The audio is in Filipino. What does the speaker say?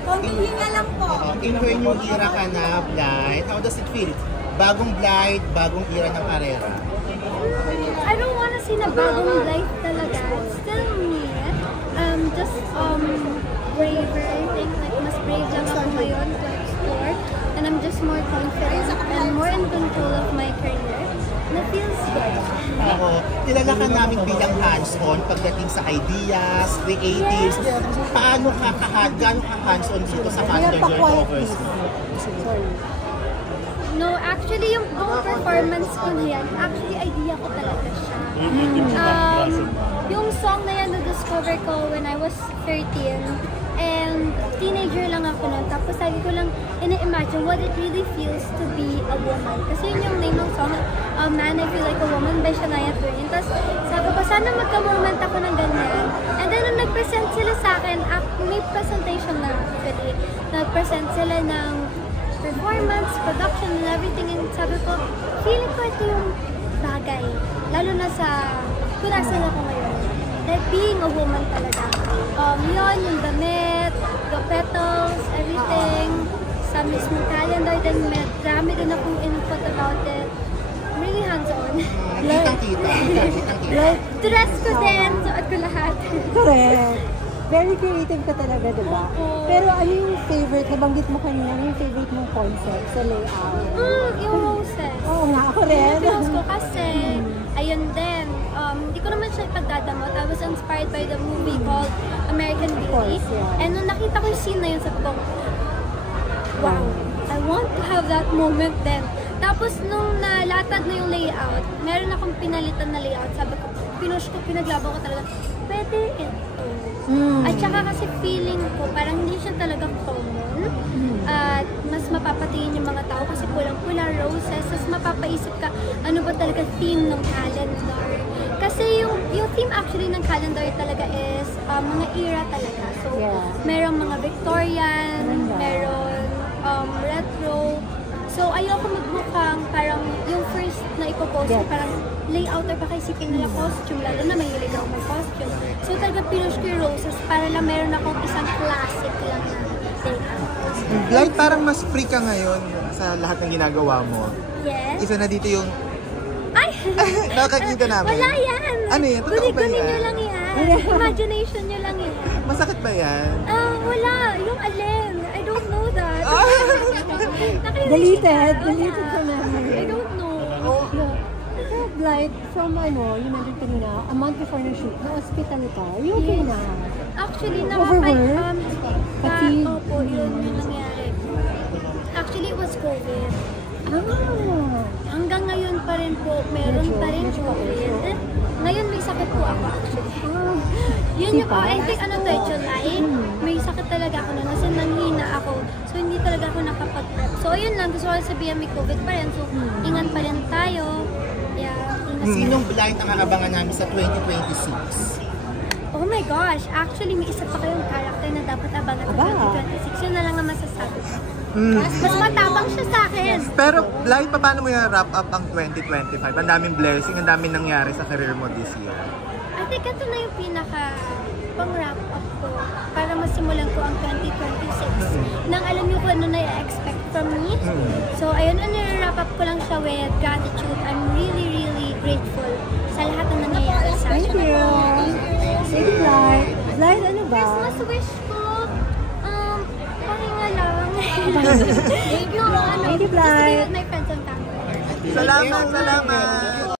Konting hinga lang po. In her new era ka na, Blythe, how does it feel? Bagong Blythe, bagong era ng karera. I don't wanna say na bagong life talaga. It's still me. Just braver, I think. Like, mas brave lang ako ngayon to explore. And I'm just more confident and more in control of my career. And it feels good. Oo. Kilala ka namin bilang hands-on pagdating sa ideas, creatives. Paano ka hands-on dito sa Thundergirl covers mo? No, actually, yung buong performance ko na yan, actually, idea ko talaga siya. Yung song na yan, na-discover ko when I was 13. And teenager lang ako nun. Tapos lagi ko lang ina-imagine what it really feels to be a woman. Kasi yun yung name ng song, Man, I Feel Like a Woman by Shania Twain. Tapos sabi ko, sana magka-moment ako ng ganyan. And then nung nag-present sila sa akin, may presentation na actually. Nag-present sila ng performance, production, and everything. And sabi ko, feeling ko ito yung bagay. Lalo na sa kung nasan ako ngayon. Like being a woman talaga. Yun, yung damit, the petals, everything. Sa mismong calendar, then marami din akong input about it. Really hands-on. Kitang-kita. Dress ko din, suot ko lahat. Correct. Very creative ka talaga, diba? Pero ano yung favorite, nabanggit mo kanina, ano yung favorite mong concept sa layout? Yung roses. Oo nga, ako rin. Yung rose ko kasi, ayun din. Hindi ko naman siya pagdadamot. I was inspired by the movie called American Beauty. And nung nakita ko yung scene na yun, sabi ko, wow, I want to have that moment then. Tapos nung nalatag na yung layout, meron akong pinalitan na layout. Sabi ko, pinush ko, pinaglaban ko talaga, pwede ito. At saka kasi feeling ko, parang hindi siya talaga common. At mas mapapatingin yung mga tao kasi kulang-kulang roses. Tapos mapapaisip ka, ano ba talaga theme ng calendar. Kasi yung theme actually ng calendar talaga is mga era talaga. So, merong mga Victorian, meron retro. So, ayoko magmukhang parang yung first na ipopost ko, parang layouter pa isipin nila costume, lalo na may hilig ako may costume. So, talaga pinush ko yung roses para lang meron akong isang classic lang na layout. Blythe, parang mas free ka ngayon sa lahat ng ginagawa mo. Yes. Isa na dito yung... Ay! Nakakita namin. Wala yan! Ano yan? Totoo ba yan? Guni-guni nyo lang yan. Imagination nyo lang yan. Masakit ba yan? Wala. Yung alin. I don't know that. Deleted sa memory. I don't know. Pero Blythe, from you mentioned kanina, a month before the shoot, na-hospital ka. Are you okay na? Actually, Overwork? Fatigue? Opo, yun yung nangyari. Actually, it was COVID. Hanggang ngayon pa rin po, meron pa rin COVID. Ngayon may sakit po ako actually. Yun yung, I think July, may sakit talaga ako na kasi nanghina ako. So hindi talaga ako nakapag-prep. So ayun lang, gusto ko sabihin may COVID pa rin. So ingat pa rin tayo. Yeah, Sinong Blythe ang akabangan namin sa 2026? Oh my gosh, actually may isa pa kayong character na dapat abangan sa 2026. Yun na lang ang masasabi ko. Mas matabang siya sa akin. Pero Blythe, paano mo yung wrap up ang 2025? Ang daming blessing, ang daming nangyari sa career mo this year. I think ito na yung pinaka pang-wrap up ko para masimulan ko ang 2026. Nang alam niyo kung ano na i-expect from me. So ayun, nire-wrap up ko lang siya with gratitude. I'm really, really grateful sa lahat ng nangyayari sa akin. Thank you. Thank you, Blythe. Blythe, ano ba? Christmas wish ko, pahinga lang. Thank you, Thank you, Blythe. Just to be with my friends and family. Salamat!